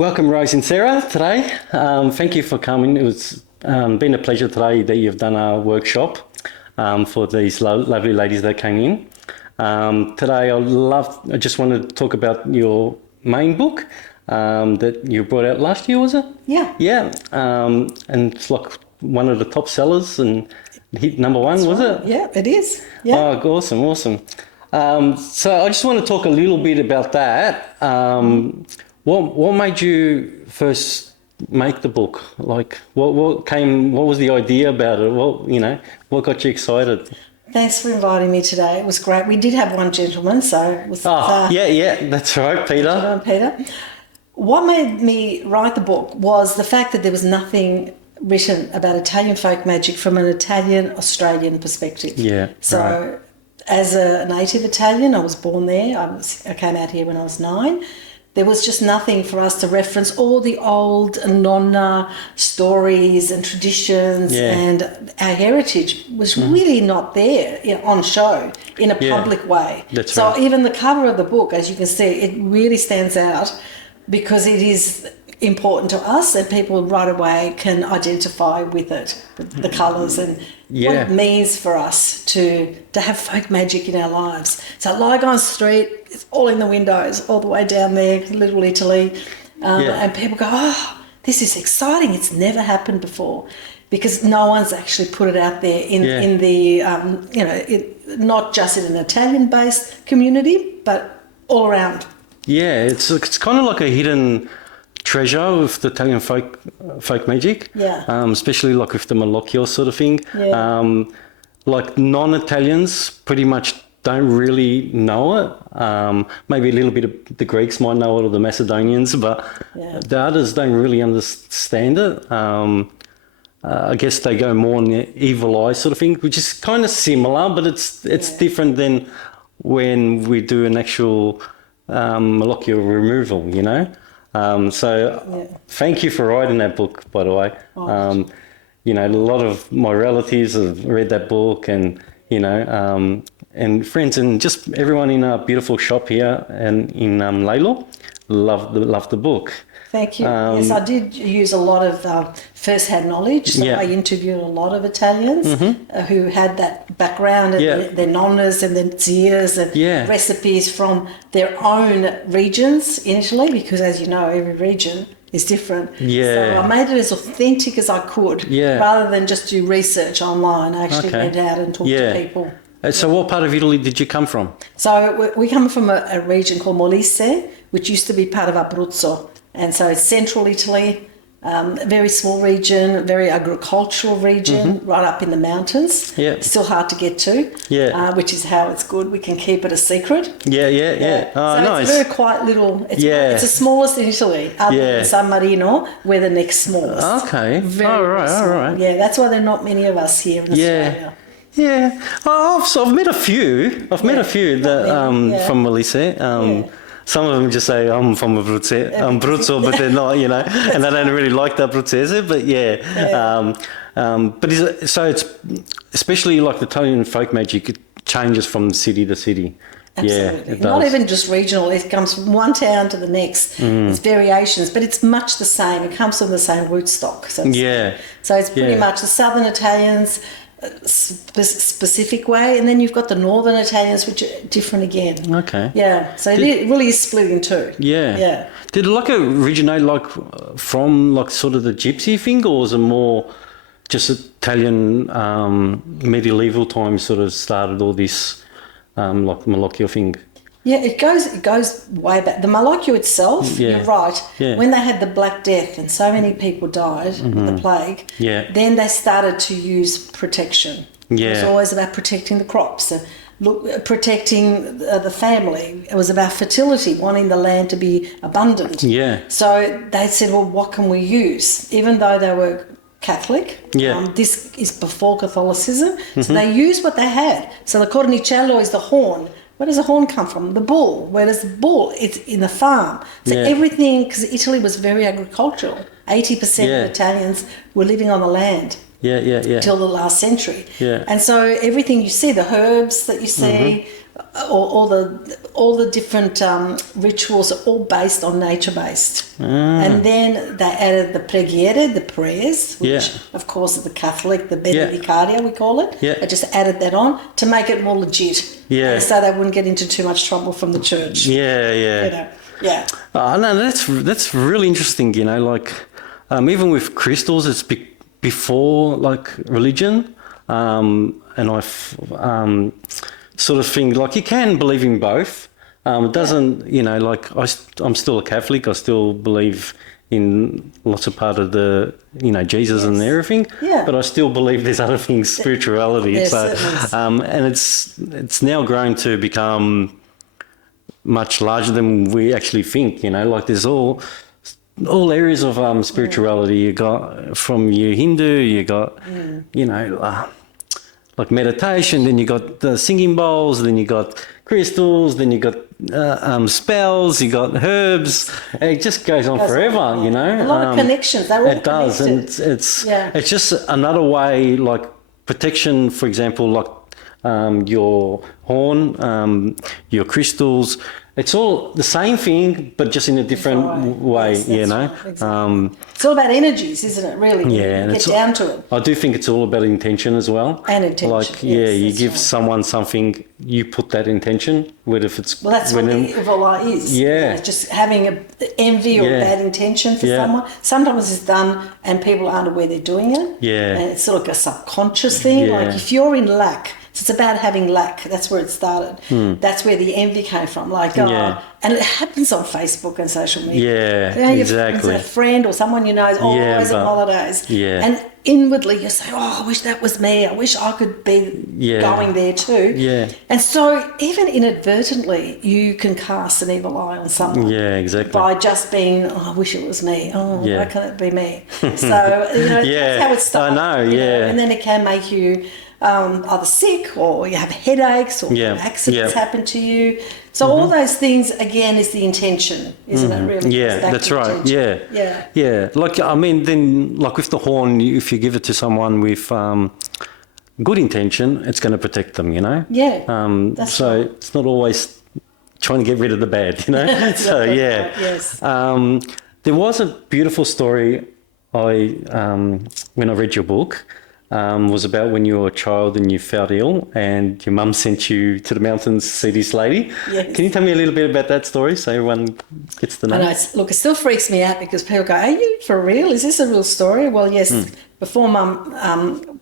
Welcome, Rose Inserra, today. Thank you for coming. It's been a pleasure today that you've done a workshop for these lovely ladies that came in. Today, I just wanted to talk about your main book that you brought out last year, was it? Yeah. Yeah. And it's like one of the top sellers and hit number one, That's was right. it? Yeah, it is. Yeah. Oh, awesome. So I just want to talk a little bit about that. What made you first make the book? Like, what was the idea about it? What got you excited? Thanks for inviting me today. It was great. We did have one gentleman, so it was. Yeah, that's right, Peter. Peter. What made me write the book was the fact that there was nothing written about Italian folk magic from an Italian-Australian perspective. Yeah. So, right. As a native Italian, I was born there. I came out here when I was 9. There was just nothing for us to reference all the old nonna stories and traditions, and our heritage was really not there on show in a public way. That's so right. even the cover of the book, as you can see, it really stands out because it is important to us and people right away can identify with it, the colours and what it means for us to have folk magic in our lives. So Lygon Street, it's all in the windows, all the way down there, Little Italy, and people go, oh, this is exciting. It's never happened before because no one's actually put it out there in the, not just in an Italian-based community, but all around. Yeah, it's kind of like a hidden treasure with the Italian folk magic, especially like with the Malocchio sort of thing. Like non-Italians pretty much don't really know it. Maybe a little bit of the Greeks might know it or the Macedonians, but the others don't really understand it. I guess they go more on the evil eye sort of thing, which is kind of similar, but it's different than when we do an actual Malocchio removal, Thank you for writing that book, by the way. A lot of my relatives have read that book and and friends and just everyone in our beautiful shop here and in Laylaw love the book. Thank you. Yes, I did use a lot of first-hand knowledge. So I interviewed a lot of Italians who had that background and their nonnas and their zias and recipes from their own regions in Italy because, as you know, every region is different. So I made it as authentic as I could rather than just do research online. I actually went out and talked to people. So what part of Italy did you come from? So we come from a region called Molise, which used to be part of Abruzzo. And so it's central Italy, a very small region, very agricultural region, right up in the mountains. Still hard to get to, which is how it's good. We can keep it a secret. Oh, so nice. It's a very quiet little, it's the smallest in Italy, other than San Marino, we're the next smallest. Okay, all right. Yeah, that's why there are not many of us here in Australia. Yeah, I've met a few. I've met a few that from Molise. Some of them just say, I'm from Abruzzo, but they're not, and they don't really like the Abruzzese, but so it's, especially like the Italian folk magic, it changes from city to city. Absolutely. Not even just regional, it comes from one town to the next. It's variations, but it's much the same. It comes from the same rootstock. So it's pretty much the southern Italians, specific way, and then you've got the northern Italians, which are different again. So it really is split in two. Did it originate from sort of the gypsy thing, or was it more just Italian medieval times sort of started all this Malocchio thing? It goes way back. The Malocchio itself, you're right. When they had the Black Death and so many people died with the plague, then they started to use protection. It was always about protecting the crops, protecting the family. It was about fertility, wanting the land to be abundant. So they said, well, what can we use? Even though they were Catholic, this is before Catholicism, so they used what they had. So the cornicello is the horn. Where does the horn come from? The bull. Where does the bull? It's in the farm. So everything, because Italy was very agricultural. 80% of Italians were living on the land. Till the last century. And so everything you see, the herbs that you see, all the different rituals are all based on nature based. And then they added the preghiere, the prayers, which of course are the Catholic, the benedicaria we call it. Yeah. They just added that on to make it more legit. Yeah. So they wouldn't get into too much trouble from the church. Yeah, yeah. You know. Yeah. Oh, no, that's really interesting, you know, like even with crystals, it's before like religion, and I've sort of think like you can believe in both. It doesn't, you know, like I'm still a Catholic. I still believe in lots of part of the, you know, Jesus and everything. Yeah. But I still believe there's other things, spirituality. Yes, so, and it's now grown to become much larger than we actually think. You know, like there's all areas of spirituality. You got from your Hindu, you got, you know. Like meditation, then you got the singing bowls, then you got crystals, then you got spells, you got herbs. It just goes on forever, you know. A lot of connections. They're all it does, connected. and it's just another way, like protection. For example, like your horn, your crystals. It's all the same thing, but just in a different way, yes, you know. Right, exactly. It's all about energies, isn't it? Really, Yeah, you get down to it. I do think it's all about intention as well. And intention. Like, you give someone something, you put that intention, whether if it's that's what the evil eye is. Yeah, you know, just having a envy or bad intention for someone. Sometimes it's done, and people aren't aware they're doing it. Yeah, and it's sort of like a subconscious thing. Yeah. Like if you're in lack. So it's about having lack. That's where it started. That's where the envy came from. Like, and it happens on Facebook and social media. Yeah, exactly. A friend or someone you know is always on holidays. Yeah. And inwardly you say, oh, I wish that was me. I wish I could be going there too. Yeah. And so even inadvertently you can cast an evil eye on someone. Yeah, exactly. By just being, oh, I wish it was me. Oh, why can't it be me? So, you know, that's how it starts. I know, yeah. And then it can make you either sick or you have headaches or accidents happen to you. So all those things, again, is the intention, isn't it, really? Yeah, that's right. Yeah. Like, I mean, then, like with the horn, if you give it to someone with good intention, it's going to protect them, you know? Yeah, that's so right. It's not always trying to get rid of the bad, you know? So, yeah. Right, yes. There was a beautiful story when I read your book. Was about when you were a child and you felt ill and your mum sent you to the mountains to see this lady. Yes. Can you tell me a little bit about that story so everyone gets to know? I know. Look, it still freaks me out because people go, are you for real? Is this a real story? Well, yes. Before Mum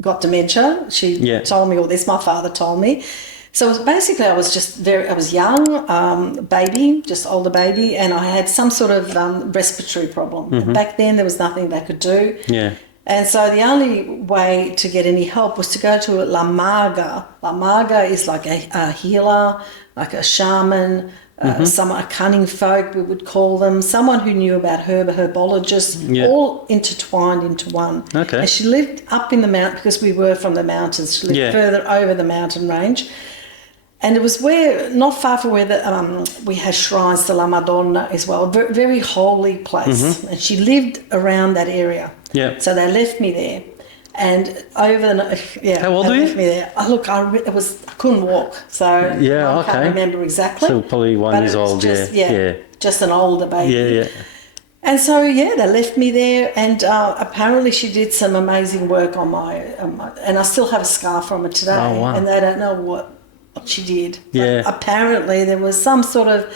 got dementia, she told me all this. My father told me. So it was basically I was young, baby, just older baby, and I had some sort of respiratory problem. Back then there was nothing they could do. Yeah. And so the only way to get any help was to go to La Maga. La Maga is like a healer, like a shaman, a cunning folk, we would call them, someone who knew about herbologists, all intertwined into one. Okay. And she lived up in the mountain, because we were from the mountains, she lived further over the mountain range. And it was not far from where we had shrines to La Madonna as well, a very, very holy place. And she lived around that area. Yeah. So they left me there, and How old were you? Left me there. I couldn't walk, so I can't remember exactly. So probably 1 year old. Just an older baby. Yeah. And so they left me there, and apparently she did some amazing work on my and I still have a scar from it today. Oh, wow. And they don't know what she did. Yeah. But apparently there was some sort of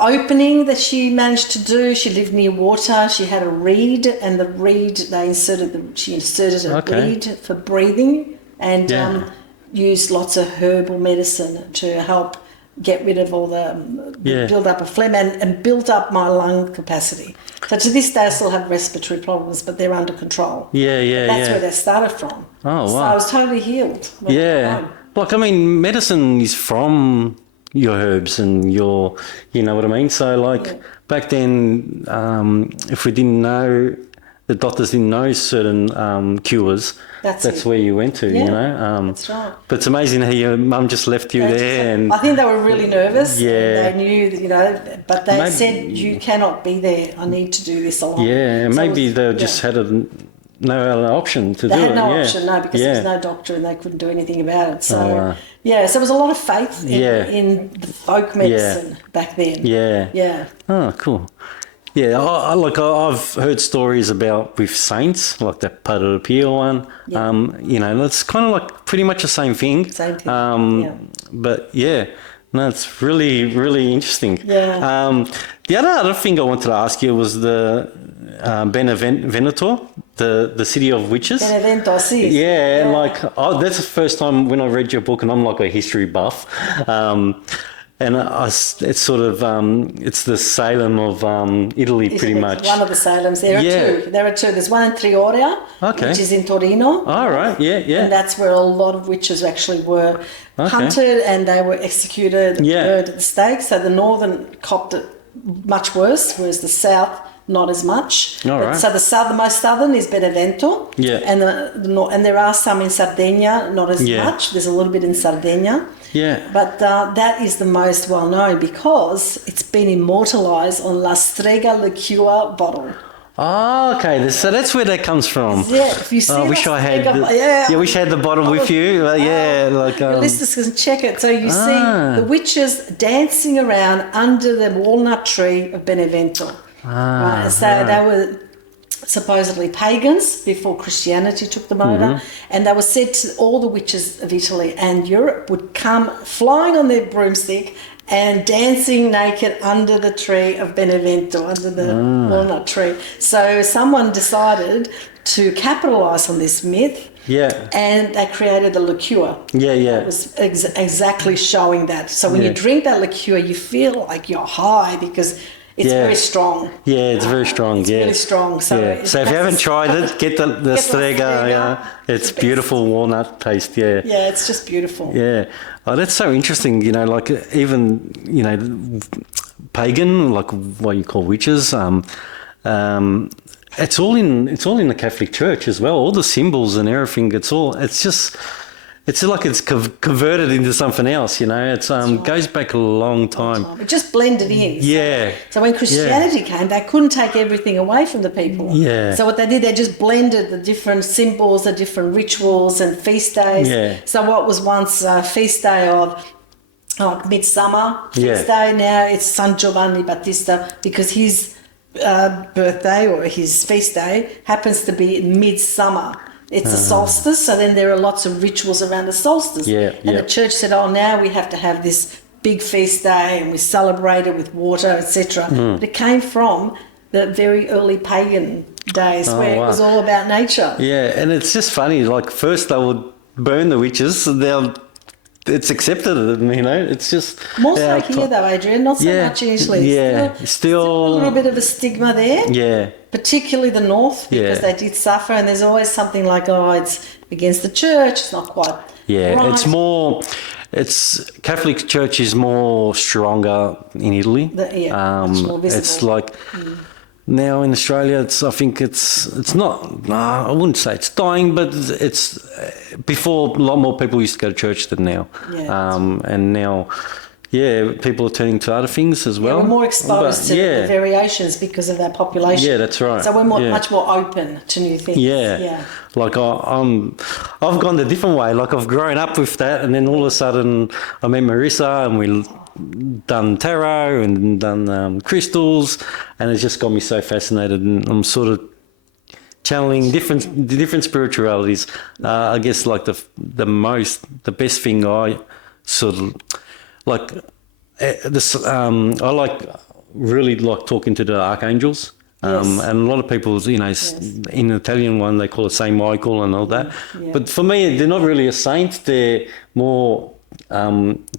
opening that she managed to do. She lived near water. She had a reed, and the reed she inserted a reed for breathing, and used lots of herbal medicine to help get rid of all the build up of phlegm and build up my lung capacity. So to this day I still have respiratory problems, but they're under control. That's where they started from. Oh, wow. So I was totally healed. Like, I mean, medicine is from your herbs and your, you know what I mean? So, like, back then, if we didn't know, the doctors didn't know certain cures, that's where you went to, you know? That's right. But it's amazing how your mum just left you there. And I think they were really nervous. They knew that, you know, but they said, you cannot be there. I need to do this alone. Yeah, and so maybe they just had no option to They do it. had no yeah. option, no, because there was no doctor and they couldn't do anything about it. So, so there was a lot of faith in the folk medicine back then. Yeah. Yeah. Oh, cool. Yeah, I've heard stories about with saints, like that Padre Pio one. Yeah. You know, it's kind of like pretty much the same thing. Same thing. But yeah, no, it's really, really interesting. Yeah. The other thing I wanted to ask you was the Beneventor, the city of witches. Benevento, sì. Yeah, like that's the first time when I read your book, and I'm like a history buff. And it's sort of, it's the Salem of Italy, pretty much. One of the Salems. There are two. There are two. There's one in Trioria, which is in Torino. All right, yeah. And that's where a lot of witches actually were hunted and they were executed, burned at the stake. So the northern copped it much worse, whereas the south not as much. So the most southern is Benevento. Yeah. And there are some in Sardinia, not as much. There's a little bit in Sardinia. Yeah. But that is the most well known because it's been immortalised on La Strega liqueur bottle. Oh, okay. So that's where that comes from. Yeah, if you see I wish I had. Wish I had the bottle with you. Your listeners can check it. So you see the witches dancing around under the walnut tree of Benevento. They were supposedly pagans before Christianity took them over, and they were said to all the witches of Italy and Europe would come flying on their broomstick and dancing naked under the tree of Benevento, under the walnut tree. So someone decided to capitalise on this myth. Yeah. And they created the liqueur. Yeah. It was exactly showing that. So when you drink that liqueur, you feel like you're high because it's very strong. Yeah, it's very strong. It's really strong. So, so if you haven't tried it, get the Strega. Yeah, it's beautiful walnut taste. Yeah. Yeah, it's just beautiful. Yeah. Oh, that's so interesting. You know, like even pagan, like what you call witches. It's all in the Catholic Church as well. All the symbols and everything. It's like it's converted into something else, you know. It's goes back a long time. It just blended in. Yeah. So when Christianity came, they couldn't take everything away from the people. Yeah. So what they did, they just blended the different symbols, the different rituals and feast days. Yeah. So what was once a feast day of Midsummer feast day, now it's San Giovanni Battista because his birthday or his feast day happens to be in midsummer. It's a solstice, so then there are lots of rituals around the solstice. And the church said, now we have to have this big feast day and we celebrate it with water, etc. But it came from the very early pagan days where it was all about nature. Yeah, and it's just funny, like first they would burn the witches, it's accepted, you know, it's just... More so here though, Adrian, not so much in Italy. Yeah, still a little bit of a stigma there. Yeah. Particularly the north, because they did suffer, and there's always something like, it's against the church, it's not quite right. It's more... Catholic Church is more stronger in Italy. Much more visible. It's like... Now in Australia, I think it's not. I wouldn't say it's dying, but it's before a lot more people used to go to church than now. And now, people are turning to other things as well. We're more exposed to the variations because of our population. Yeah, that's right. So we're much more open to new things. Yeah. Like I've gone the different way. Like I've grown up with that, and then all of a sudden I met Marissa, and we done tarot and done crystals, and it's just got me so fascinated, and I'm sort of channeling different spiritualities. I guess like the best thing I sort of like I really like talking to the archangels. And a lot of people, you know, in the Italian one they call it Saint Michael and all that. But for me, they're not really a saint. They're more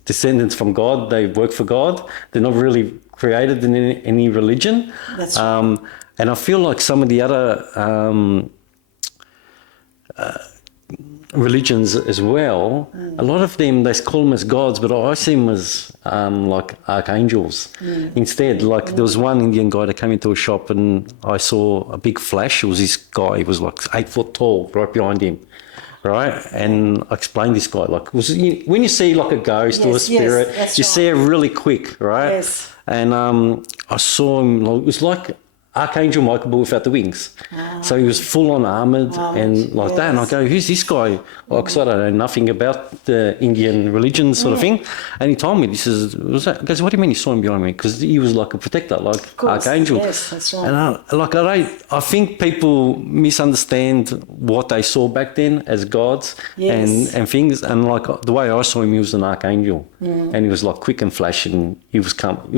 descendants from God. They work for God. They're not really created in any religion. That's right. And I feel like some of the other religions as well, a lot of them, they call them as gods, but I see them as like archangels instead. Like there was one Indian guy that came into a shop and I saw a big flash. It was this guy, he was like 8 foot tall right behind him. Right, and I explained this guy like when you see like a ghost or a spirit, you see it really quick, right? Yes. And I saw him. It was like Archangel Michael, but without the wings. So he was full on armoured and like that. And I go, who's this guy? Because I don't know nothing about the Indian religion sort of thing. And he told me, this is, was that? He goes, what do you mean you saw him behind me? Because he was like a protector, like Archangel. Yes, that's right. And I think people misunderstand what they saw back then as gods and things. And like the way I saw him, he was an Archangel. And he was like quick and flash, and he was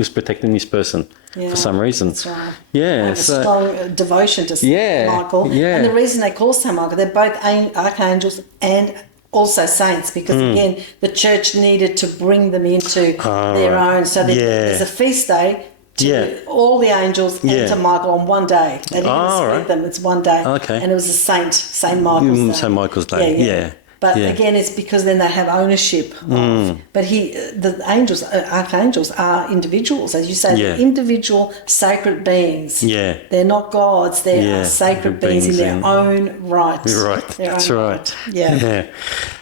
protecting this person. For some reason. That's right. Yeah. Like a strong devotion to Michael. Yeah. And the reason they call Saint Michael, they're both archangels and also saints, because again, the church needed to bring them into their own. So there's a feast day to all the angels and to Michael on one day. They didn't split them. It's one day. Okay. And it was a Saint Michael's Day. Saint Michael's Day. Yeah. But again, it's because then they have ownership of. But the angels, archangels are individuals, as you say, they're individual sacred beings. Yeah. They're not gods, they are sacred beings in their own right. Right, that's right. Yeah.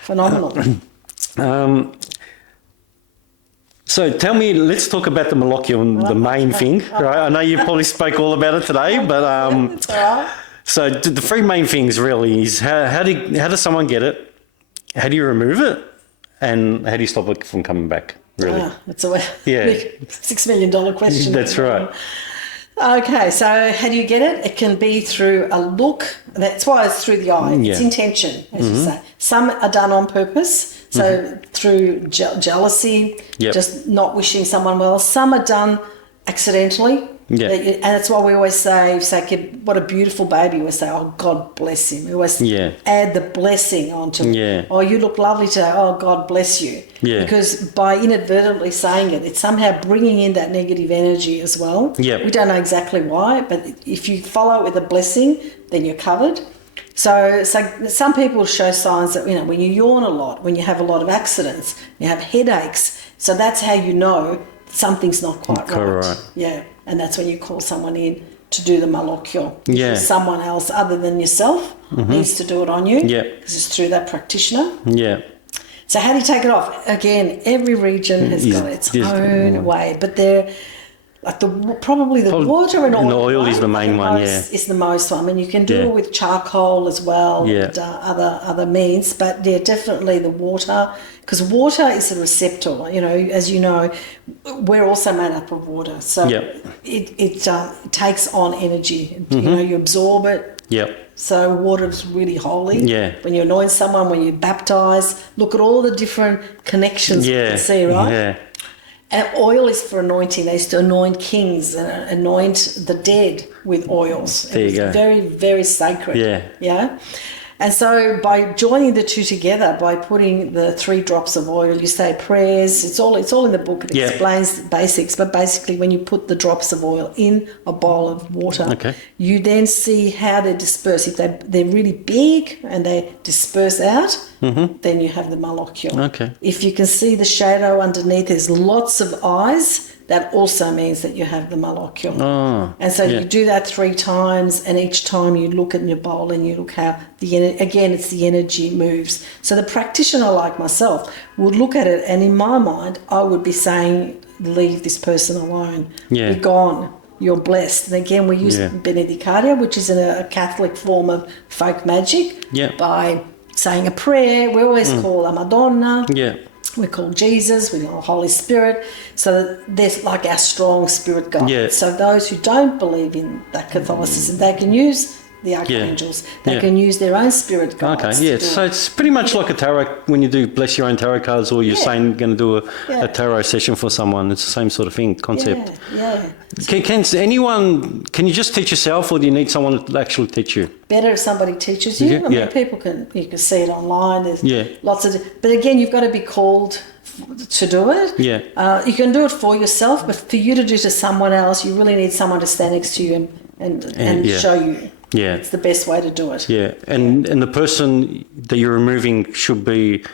Phenomenal. So tell me, let's talk about the Malocchio, the main thing, right? I know you probably spoke all about it today, but that's all right. So the three main things really is how does someone get it? How do you remove it? And how do you stop it from coming back, really? That's a big $6 million question. That's right. Okay, so how do you get it? It can be through a look. That's why it's through the eye. It's intention, as you say. Some are done on purpose, so through jealousy, just not wishing someone well. Some are done accidentally. Yeah. And that's why we always say, kid, what a beautiful baby. We say, oh, God bless him. We always add the blessing onto it. Yeah. Oh, you look lovely today. Oh, God bless you. Yeah. Because by inadvertently saying it, it's somehow bringing in that negative energy as well. Yeah. We don't know exactly why, but if you follow it with a blessing, then you're covered. So some people show signs that, when you yawn a lot, when you have a lot of accidents, you have headaches. So that's how you know something's not quite right. Yeah. And that's when you call someone in to do the Malocchio. Yeah. Someone else other than yourself needs to do it on you. Yeah. Because it's through that practitioner. Yeah. So how do you take it off? Again, every region has got its own way, but they're like probably the water and oil. And the oil is the main one, is the most one. I mean, you can do it with charcoal as well, and other means, but definitely the water, because water is a receptor. As you know, we're also made up of water, so it takes on energy. You absorb it. Yep. So water is really holy. Yeah. When you anoint someone, when you baptize, look at all the different connections you can see, right? Yeah. And oil is for anointing. They used to anoint kings and anoint the dead with oils. There you go. Very, very sacred. Yeah. Yeah. And so by joining the two together, by putting the 3 drops of oil, you say prayers. It's all in the book. It explains the basics. But basically, when you put the drops of oil in a bowl of water, you then see how they disperse. If they're really big and they disperse out, then you have the Malocchio. Okay. If you can see the shadow underneath, there's lots of eyes. That also means that you have the Malocchio. Oh, and so you do that 3 times, and each time you look at your bowl and you look how it's the energy moves. So the practitioner like myself would look at it, and in my mind, I would be saying, leave this person alone. Yeah. Be gone. You're blessed. And again, we use Benedicaria, which is a Catholic form of folk magic, by saying a prayer. We always call a Madonna. Yeah. We call Jesus, we call Holy Spirit, so there's like our strong spirit guide. Yeah. So those who don't believe in that Catholicism, they can use the archangels. They can use their own spirit guides. Okay, yeah. So it's pretty much like a tarot, when you do bless your own tarot cards, or you're saying you're going to do a tarot session for someone. It's the same sort of thing, concept. Yeah. Can you just teach yourself, or do you need someone to actually teach you? Better if somebody teaches you. I mean, you can see it online. There's lots of, but again, you've got to be called to do it. Yeah. You can do it for yourself, but for you to do to someone else, you really need someone to stand next to you and show you. Yeah. It's the best way to do it. Yeah. And the person that you're removing should be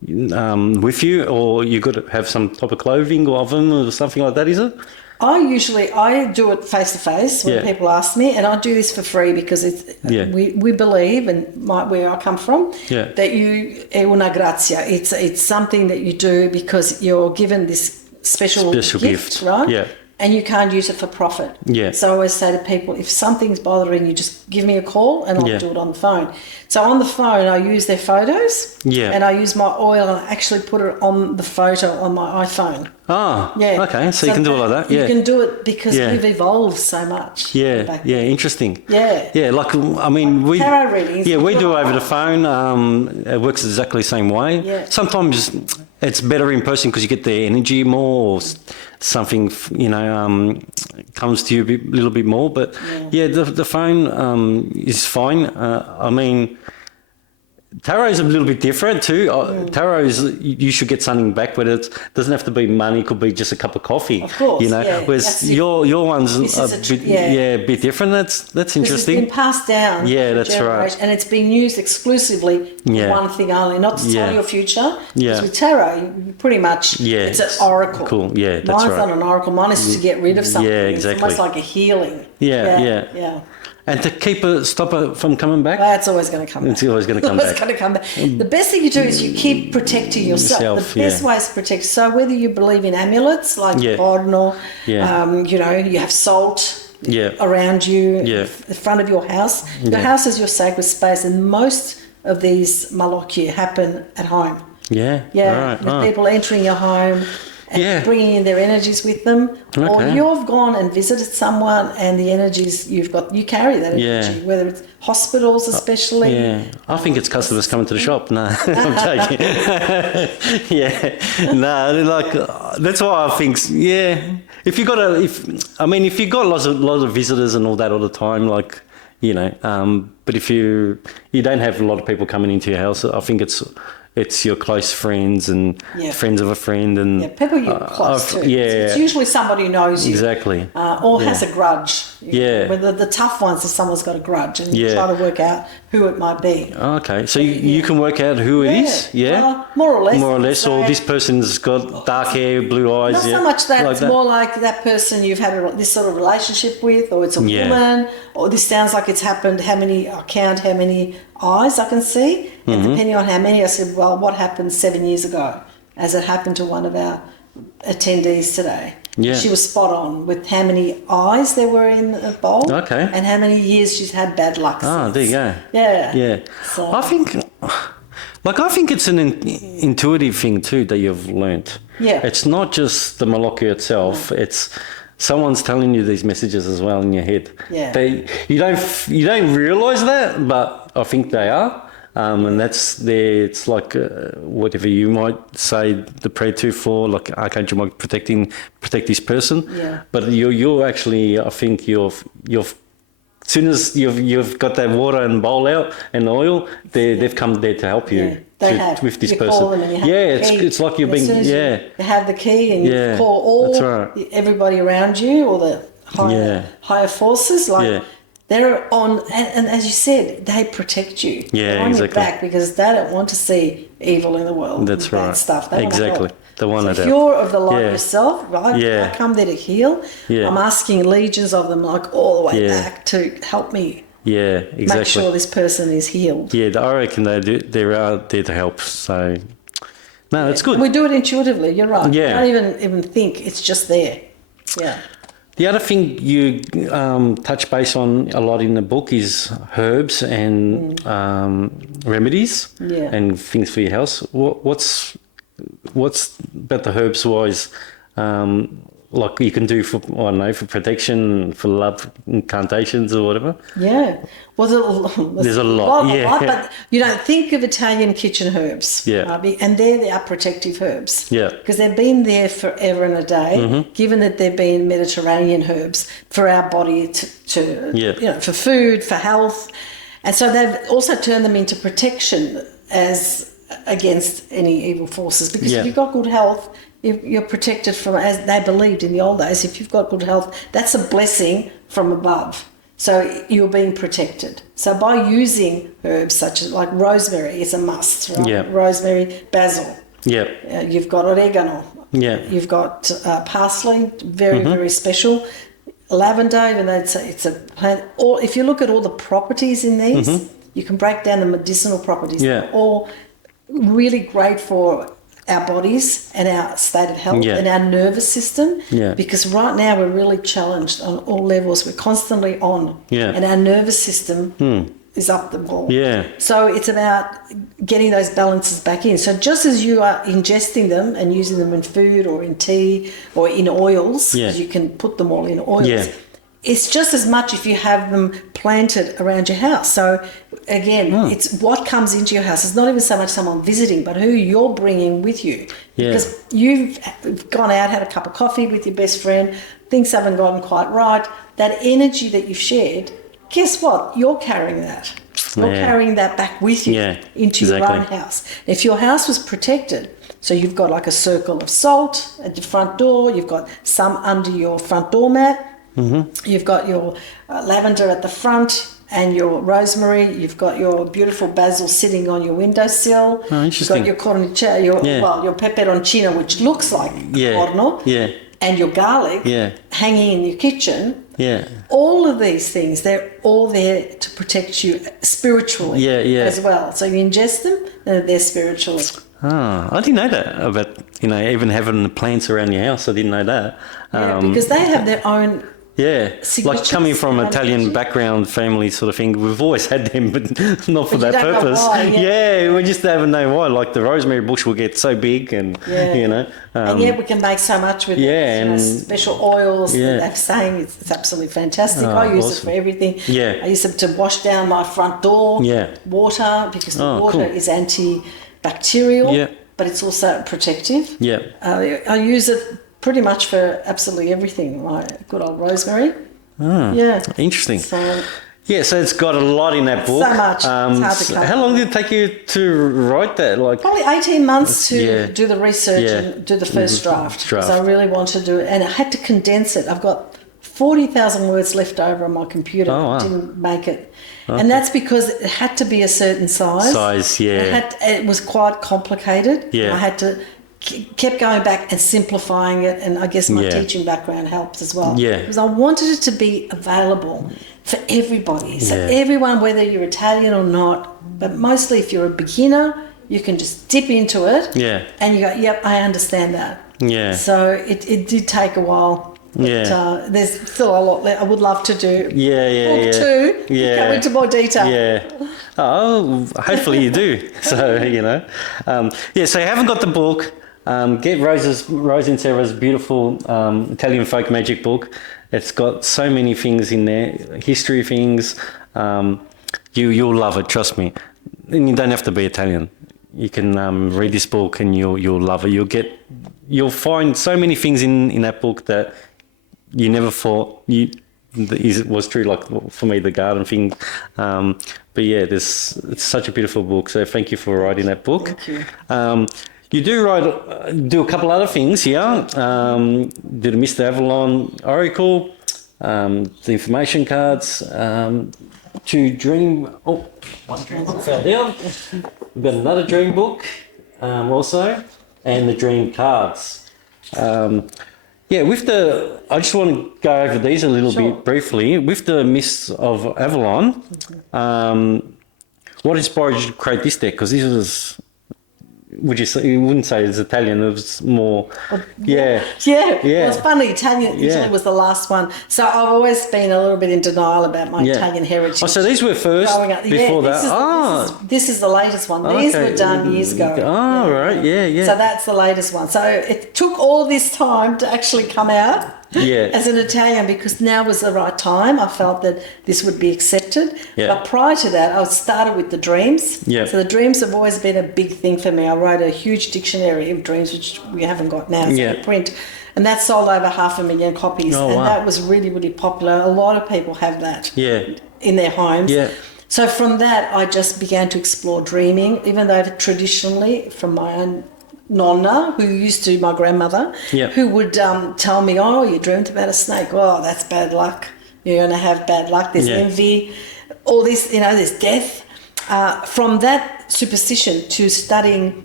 with you, or you got to have some type of clothing or oven or something like that, is it? I do it face to face when people ask me, and I do this for free because we believe, and where I come from, that è una grazia. It's something that you do because you're given this special gift, right? Yeah. and you can't use it for profit. Yeah. So I always say to people, if something's bothering you, just give me a call and I'll do it on the phone. So on the phone, I use their photos. Yeah. And I use my oil and I actually put it on the photo on my iPhone. Oh, yeah. Okay. So you can do it like that. Yeah. You can do it because we've evolved so much. Yeah. Yeah. Interesting. Yeah. Yeah. Like, I mean, we. Tarot readings. Yeah, we do over the phone. It works exactly the same way. Yeah. Sometimes it's better in person because you get their energy more, or something, comes to you a little bit more. But the phone is fine. I mean, tarot is a little bit different too. Tarot is, you should get something back, but it doesn't have to be money. It could be just a cup of coffee. Of course, Whereas your one's a bit different. That's interesting. It's been passed down. Yeah, that's right. And it's been used exclusively for one thing only, not to tell your future. Because with tarot, you pretty much it's an oracle. Cool. Yeah, that's Mine's right. not an oracle. Mine is to get rid of something. Yeah, exactly. It's almost like a healing. Yeah. And to stop it from coming back? Well, it's always going to come back. It's always going to come back. The best thing you do is you keep protecting yourself. The best way is to protect. So whether you believe in amulets like Bodden or, you have salt around you, in front of your house. Your house is your sacred space, and most of these malokya happen at home. Yeah. Yeah. With people entering your home and bringing in their energies with them. Okay. Or you've gone and visited someone and the energies you carry that energy, whether it's hospitals especially. I think it's customers coming to the shop. No, I'm joking. That's why I think, if you got lots of visitors and all that all the time, but if you don't have a lot of people coming into your house, I think it's your close friends and friends of a friend and people you're close to. It's usually somebody who knows you. Exactly. Or has a grudge. Yeah. Whether the tough ones is someone's got a grudge and you try to work out who it might be. Okay. So you can work out who it is? Yeah. Well, more or less. More or less. Or this person's got dark hair, blue eyes. Not so much that. It's more like that person you've had this sort of relationship with, or it's a woman, or this sounds like it's happened. I count how many eyes I can see. And depending on how many, I said, well, what happened 7 years ago, as it happened to one of our attendees today. Yeah. She was spot on with how many eyes there were in the bowl. Okay. And how many years she's had bad luck since. Oh, there you go. Yeah. Yeah. So, I think it's an intuitive thing too that you've learnt. Yeah. It's not just the malokya itself. It's someone's telling you these messages as well in your head. Yeah. You don't realise that, but I think they are. And that's there. It's like whatever you might say the prayer to for, like Archangel might protect this person. Yeah. But you're actually, I think you've as soon as you've got that water and bowl out and oil, they've come there to help you. Yeah. With this you person. Call them and you have the key. It's like you're being you have the key and you call all everybody around you or the higher forces they're on, and as you said, they protect you. Yeah, they're on exactly. your back because they don't want to see evil in the world. That's right. Bad stuff. They exactly. Want to help. So if you're of the light yourself, right? I come there to heal. Yeah. I'm asking legions of them, like all the way back, to help me. Yeah, exactly. Make sure this person is healed. Yeah, I reckon they're out there to help. So, no, it's good. We do it intuitively. You're right. Yeah. You don't even think it's just there. Yeah. The other thing you touch base on a lot in the book is herbs and remedies and things for your house. What's about the herbs wise? Like you can do for protection, for love incantations or whatever. Yeah, well, there's a lot. But you don't think of Italian kitchen herbs. Yeah, and they are protective herbs. Yeah, because they've been there forever and a day. Given that they've been Mediterranean herbs for our body to for food, for health, and so they've also turned them into protection as against any evil forces. Because if you've got good health, you're protected from, as they believed in the old days, if you've got good health, that's a blessing from above. So you're being protected. So by using herbs such as like rosemary is a must, right? Yeah. Rosemary, basil. Yeah. You've got oregano. Yeah. You've got parsley, very, very special. Lavender, even though it's a plant. Or if you look at all the properties in these, you can break down the medicinal properties. Yeah. They're all really great for our bodies and our state of health and our nervous system. Because right now we're really challenged on all levels. We're constantly on. And our nervous system is up the wall. So it's about getting those balances back in. So just as you are ingesting them and using them in food or in tea or in oils, because you can put them all in oils, it's just as much if you have them planted around your house. So again, it's what comes into your house. It's not even so much someone visiting, but who you're bringing with you. Because you've gone out, had a cup of coffee with your best friend, things haven't gotten quite right. That energy that you've shared, guess what? You're carrying that. You're carrying that back with you into your own house. If your house was protected, so you've got like a circle of salt at your front door, you've got some under your front doormat, you've got your lavender at the front and your rosemary, you've got your beautiful basil sitting on your windowsill, you've got your cornichella, your peperoncino, which looks like corno, and your garlic hanging in your kitchen. All of these things, they're all there to protect you spiritually as well. So you ingest them, and they're spiritually. Oh, I didn't know that about, even having the plants around your house. I didn't know that. Because they have their own like coming from an Italian background family sort of thing, we've always had them, but not for that purpose. We just haven't known why. Like the rosemary bush will get so big and, and yet we can make so much with it. And special oils that they're saying it's absolutely fantastic. I use it for everything. I use it to wash down my front door, water, because the water is antibacterial, but it's also protective. I use it pretty much for absolutely everything, like good old rosemary. Interesting. So it's got a lot in that book. So much. It's hard to cover. How long did it take you to write that? Probably 18 months to do the research and do the first draft. Because I really wanted to do it. And I had to condense it. I've got 40,000 words left over on my computer. I didn't make it. And that's because it had to be a certain size. It was quite complicated. I had to kept going back and simplifying it, and I guess my teaching background helps as well. Because I wanted it to be available for everybody. So everyone, whether you're Italian or not, but mostly if you're a beginner, you can just dip into it and you go, yep, I understand that. So it did take a while. But, there's still a lot I would love to do. Book 2, go into more detail. Oh, hopefully you do. So, so you haven't got the book. Get Rose Inserra's beautiful Italian folk magic book. It's got so many things in there, history things. You'll love it, trust me. And you don't have to be Italian. You can read this book and you'll love it. You'll find so many things in that book that you never thought was true. Like for me, the garden thing. But it's such a beautiful book. So thank you for writing that book. Thank you. You do a couple other things here. Did a Mr. Avalon Oracle, the information cards, to dream. Oh, one dream book fell down. We've got another dream book also, and the dream cards. I just want to go over these a little bit briefly. With the Mists of Avalon, what inspired you to create this deck? Because this was... you wouldn't say it's Italian, it was more... Well, it's funny, Italy was the last one. So I've always been a little bit in denial about my Italian heritage. Oh, so these were first before that? This is the latest one. These were done years ago. Oh, right, So that's the latest one. So it took all this time to actually come out. As an Italian, because now was the right time. I felt that this would be accepted. But prior to that, I started with the dreams. So the dreams have always been a big thing for me. I wrote a huge dictionary of dreams, which we haven't got now. It's in print. And that sold over 500,000 copies. That was really, really popular. A lot of people have that in their homes. So from that, I just began to explore dreaming, even though traditionally, from my own nonna, who used to, my grandmother, who would tell me, oh, you dreamt about a snake. Oh, that's bad luck. You're going to have bad luck. There's envy, all this, there's death. From that superstition to studying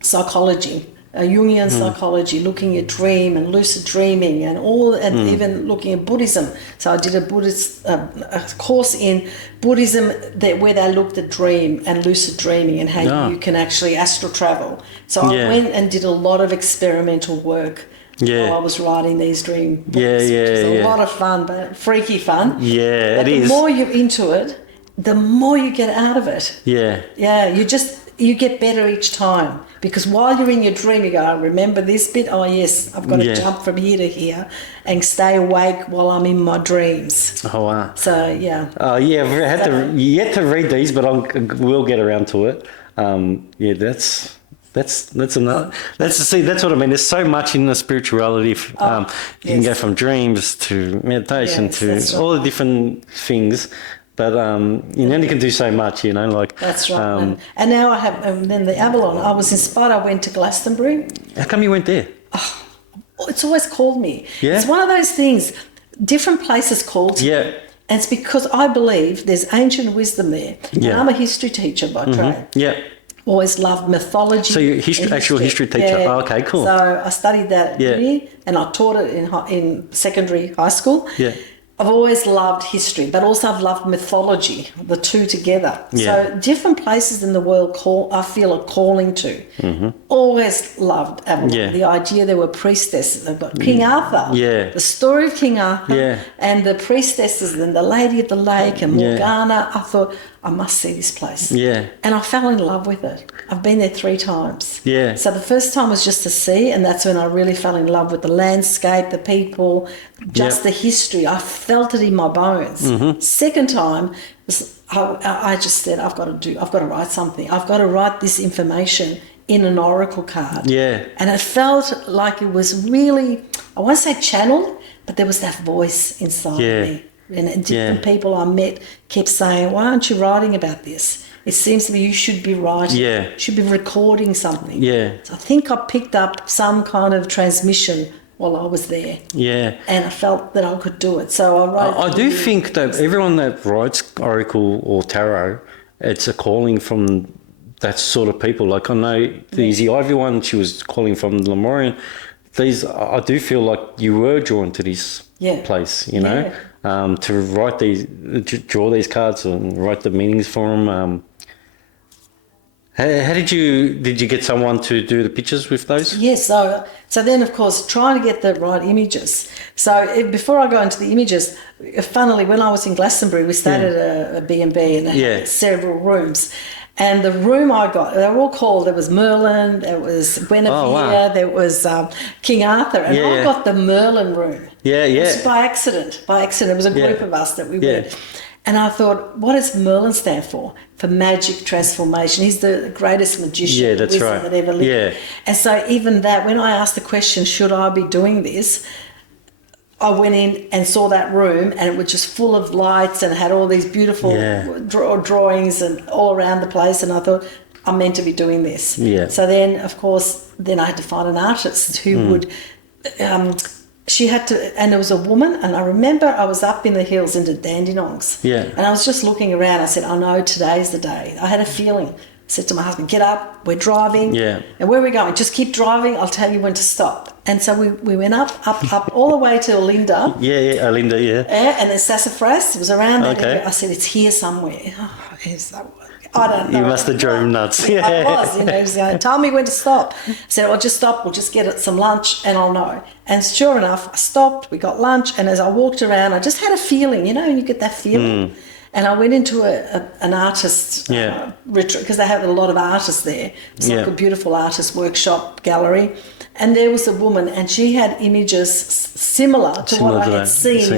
psychology Jungian psychology, looking at dream and lucid dreaming and all, and even looking at Buddhism. So I did a Buddhist a course in Buddhism where they looked at dream and lucid dreaming and how you can actually astral travel. So I went and did a lot of experimental work while I was writing these dream books, which is a lot of fun, but freaky fun. Yeah, but the more you're into it, the more you get out of it. Yeah. Yeah, you get better each time, because while you're in your dream, you go, I remember this bit. Oh, yes, I've got to jump from here to here and stay awake while I'm in my dreams. Oh, wow. So, yeah. I've had yet to read these, but we'll get around to it. That's another. That's what I mean. There's so much in the spirituality. You can go from dreams to meditation to all the different things. But you only can do so much, like... That's right. And now I have... then the Avalon, I was inspired. I went to Glastonbury. How come you went there? Oh, it's always called me. Yeah? It's one of those things, different places called to me. And it's because I believe there's ancient wisdom there. Yeah. And I'm a history teacher by trade. Yeah. Always loved mythology. So you're actual history teacher. Yeah. Oh, okay, cool. So I studied that at uni, and I taught it in secondary high school. Yeah. I've always loved history, but also I've loved mythology, the two together. Yeah. So different places in the world I feel a calling to. Mm-hmm. Always loved Avalon. Yeah. The idea there were priestesses. They've got King Arthur. Yeah. The story of King Arthur and the priestesses and the Lady of the Lake and Morgana. I thought, I must see this place. Yeah. And I fell in love with it. I've been there 3 times. Yeah. So the first time was just to see, and that's when I really fell in love with the landscape, the people, just the history. I felt it in my bones. Mm-hmm. Second time, I just said, I've got to write something. I've got to write this information in an oracle card. Yeah. And it felt like it was really, I won't say channeled, but there was that voice inside me. And different people I met kept saying, why aren't you writing about this? It seems to me you should be writing. Yeah. You should be recording something. Yeah. So I think I picked up some kind of transmission while I was there. Yeah. And I felt that I could do it. So I wrote... I do think that everyone that writes oracle or tarot, it's a calling from that sort of people. Like I know the Easy Ivy one, she was calling from the Lemurian. I do feel like you were drawn to this place, know? To write draw these cards and write the meanings for them. How did you get someone to do the pictures with those? Yes, so then of course trying to get the right images. So before I go into the images, funnily when I was in Glastonbury, we stayed at a B&B and they had several rooms. And the room I got, they were all called, there was Merlin, there was Guinevere, there was King Arthur, and I got the Merlin room. Yeah, yeah. It was by accident. It was a group of us that we went. And I thought, what does Merlin stand for? For magic transformation. He's the greatest magician that ever lived. Yeah. And so even that, when I asked the question, should I be doing this? I went in and saw that room, and it was just full of lights and had all these beautiful drawings and all around the place. And I thought, I'm meant to be doing this. Yeah. So then, of course, I had to find an artist who would... she had to... And there was a woman, and I remember I was up in the hills into Dandenongs. Yeah. And I was just looking around. I said, I know today's the day. I had a feeling. I said to my husband, get up, we're driving. Yeah. And where are we going? Just keep driving, I'll tell you when to stop. And so we went up, all the way to Olinda. Olinda, and then Sassafras, it was around that area. I said, it's here somewhere. Oh, is that one? I don't know. You must have driven nuts. Yeah. I was, he was going, tell me when to stop. I said, I'll just stop, we'll just get some lunch and I'll know. And sure enough, I stopped, we got lunch, and as I walked around, I just had a feeling, and you get that feeling. And I went into an artist retreat, because they have a lot of artists there. It's like a beautiful artist workshop gallery. And there was a woman, and she had images similar to what I had seen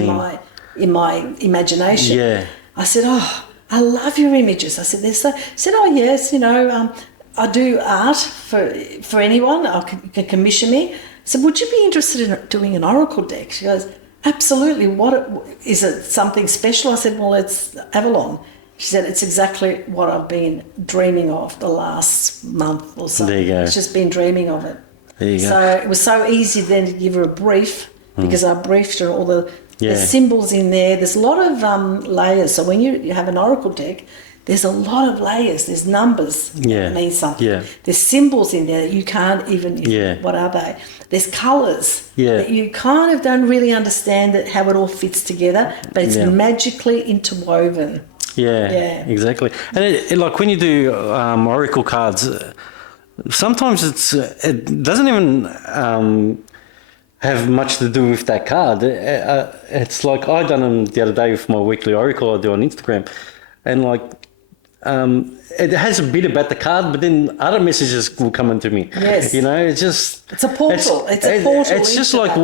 in my imagination. Yeah. I said, oh, I love your images. I said, oh, yes, I do art for anyone. You can commission me. I said, would you be interested in doing an oracle deck? She goes, absolutely. What is it? Something special? I said, well, it's Avalon. She said, it's exactly what I've been dreaming of the last month or so. There you go. It's just been dreaming of it. There you go. So it was so easy then to give her a brief, because I briefed her all the symbols in there. There's a lot of layers. So when you have an oracle deck, there's a lot of layers. There's numbers that mean something. Yeah. There's symbols in there that you can't even, what are they? There's colours that you kind of don't really understand how it all fits together, but it's magically interwoven. Yeah, exactly. And like when you do oracle cards, sometimes it doesn't even have much to do with that card. It's like I done them the other day with my weekly oracle I do on Instagram, and like it has a bit about the card, but then other messages will come into me. Yes, it's a portal. It's just like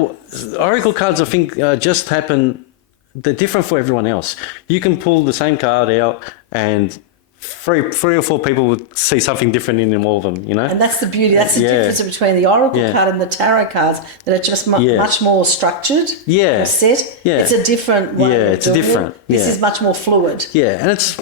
oracle cards. I think just happen. They're different for everyone else. You can pull the same card out and three or four people would see something different in all of them, And that's the beauty. That's the difference between the oracle card and the tarot cards, that are just much more structured, set. Yeah. It's a different way of doing it. This is much more fluid. Yeah, and it's...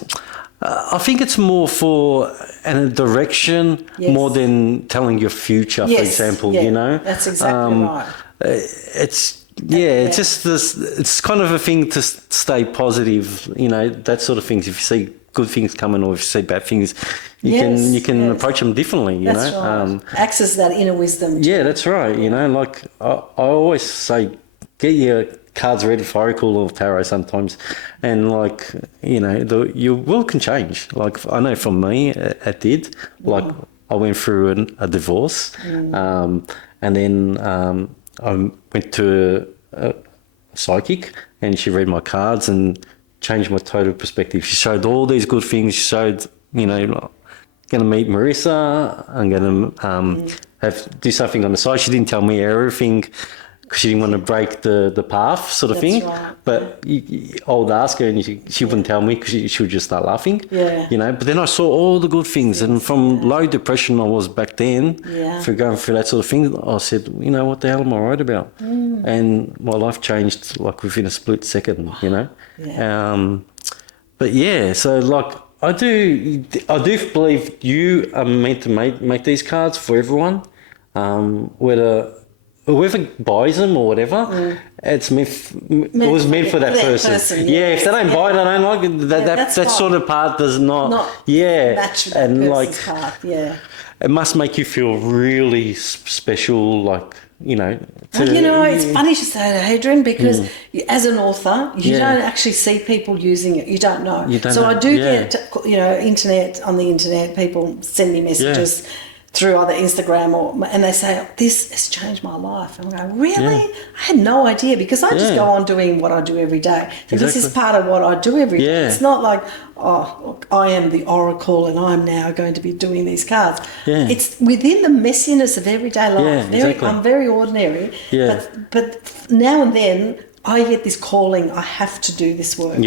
I think it's more for a direction more than telling your future, for example, That's exactly right. It's just this. It's kind of a thing to stay positive, that sort of things. If you see good things coming, or if you see bad things, you can approach them differently. That's right. Access that inner wisdom. Yeah, that's right. Like I always say, get your cards ready for oracle or tarot sometimes, and like your world can change. Like I know for me, it did. Like I went through a divorce, and then I went to a psychic, and she read my cards and changed my total perspective. She showed all these good things. She showed, going to meet Marissa. I'm going to do something on the side. She didn't tell me everything because she didn't want to break the path sort of thing. Right. But I would ask her and she wouldn't tell me because she would just start laughing. Yeah. But then I saw all the good things. And from low depression I was back then, for going through that sort of thing, I said, what the hell am I right about? And my life changed like within a split second, But yeah, so like I do believe you are meant to make these cards for everyone, whether whoever buys them or whatever, it was meant for that person. If they don't buy it, I don't like it. That sort of part does not match that and person's path. It must make you feel really special, like it's funny you say that, Adrian, because as an author, you don't actually see people using it. You don't know. I do get, on the internet, people send me messages through either Instagram and they say, this has changed my life. I'm going, really? I had no idea, because I just go on doing what I do every day. So this is part of what I do every day. It's not like, look, I am the oracle and I'm now going to be doing these cards. It's within the messiness of everyday life. I'm very ordinary, but now and then I get this calling, I have to do this work.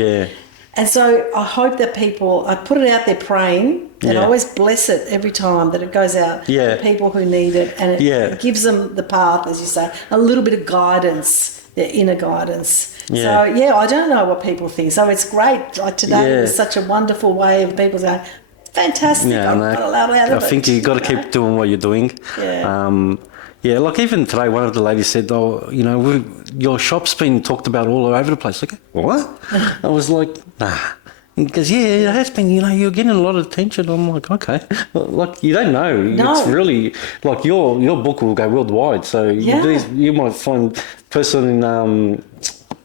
And so I hope that I put it out there praying, and I always bless it every time that it goes out to people who need it, and it gives them the path, as you say, a little bit of guidance, their inner guidance. So, I don't know what people think. So it's great. Like today, it was such a wonderful way of people saying, fantastic, I got a lot out of it. I think you've got to keep doing what you're doing. Like even today, one of the ladies said, your shop's been talked about all over the place. Like, what? I was like, nah. Because, it has been, you're getting a lot of attention. I'm like, okay. Like, you don't know. It's really, like, your book will go worldwide. So you might find a person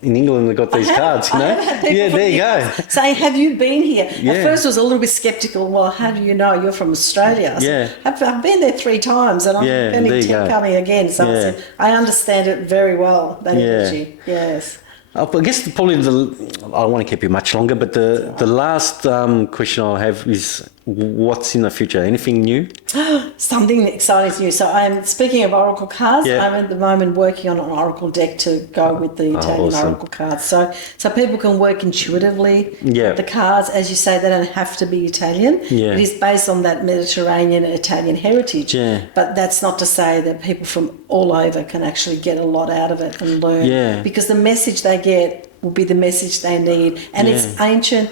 in England that got these cards, there you go. Saying, have you been here? At first I was a little bit sceptical. Well, how do you know you're from Australia? I said, I've been there 3 times and I'm spending 10 coming again. So I said, I understand it very well, that energy. Yes. I guess probably I don't want to keep you much longer, but the last question I'll have is, what's in the future? Anything new? Something exciting is new. So speaking of oracle cards, I'm at the moment working on an oracle deck to go with the Italian oracle cards. So people can work intuitively with the cards. As you say, they don't have to be Italian. It is based on that Mediterranean Italian heritage. But that's not to say that people from all over can actually get a lot out of it and learn. Because the message they get will be the message they need. And it's ancient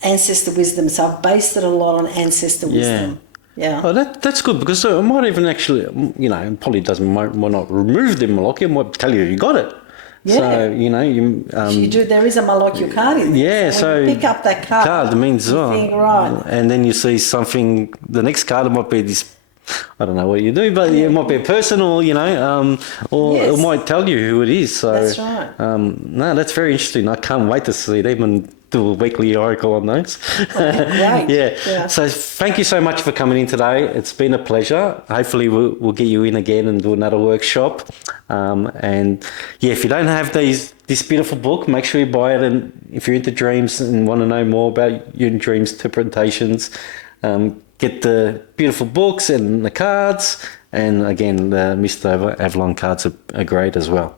ancestor wisdom, so I've based it a lot on ancestor wisdom. Oh, that's good, because I might even actually, probably might not remove the Moloch, it might tell you got it. Yeah. So, you know, you do, there is a Malokyo card in there. Yeah, so when you pick up that card, it means, you think, right. And then you see something, the next card might be this, I don't know what you do, but it might be a person, or, you know, or it might tell you who it is. So, that's right. No, that's very interesting. I can't wait to see it, even do a weekly oracle on those. Great. Yeah. So thank you so much for coming in today. It's been a pleasure. Hopefully we'll get you in again and do another workshop. And yeah, if you don't have this beautiful book, make sure you buy it. And if you're into dreams and want to know more about your dreams interpretations, get the beautiful books and the cards. And again, the Mr. Avalon cards are great as well.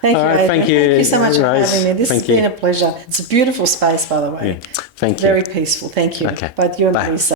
Thank you, Adrian. Thank you. Thank you so much for Rose. having me. This has been a pleasure. It's a beautiful space, by the way. Yeah. Thank you. Very peaceful. Thank you. Okay. Both you and Bye. Lisa.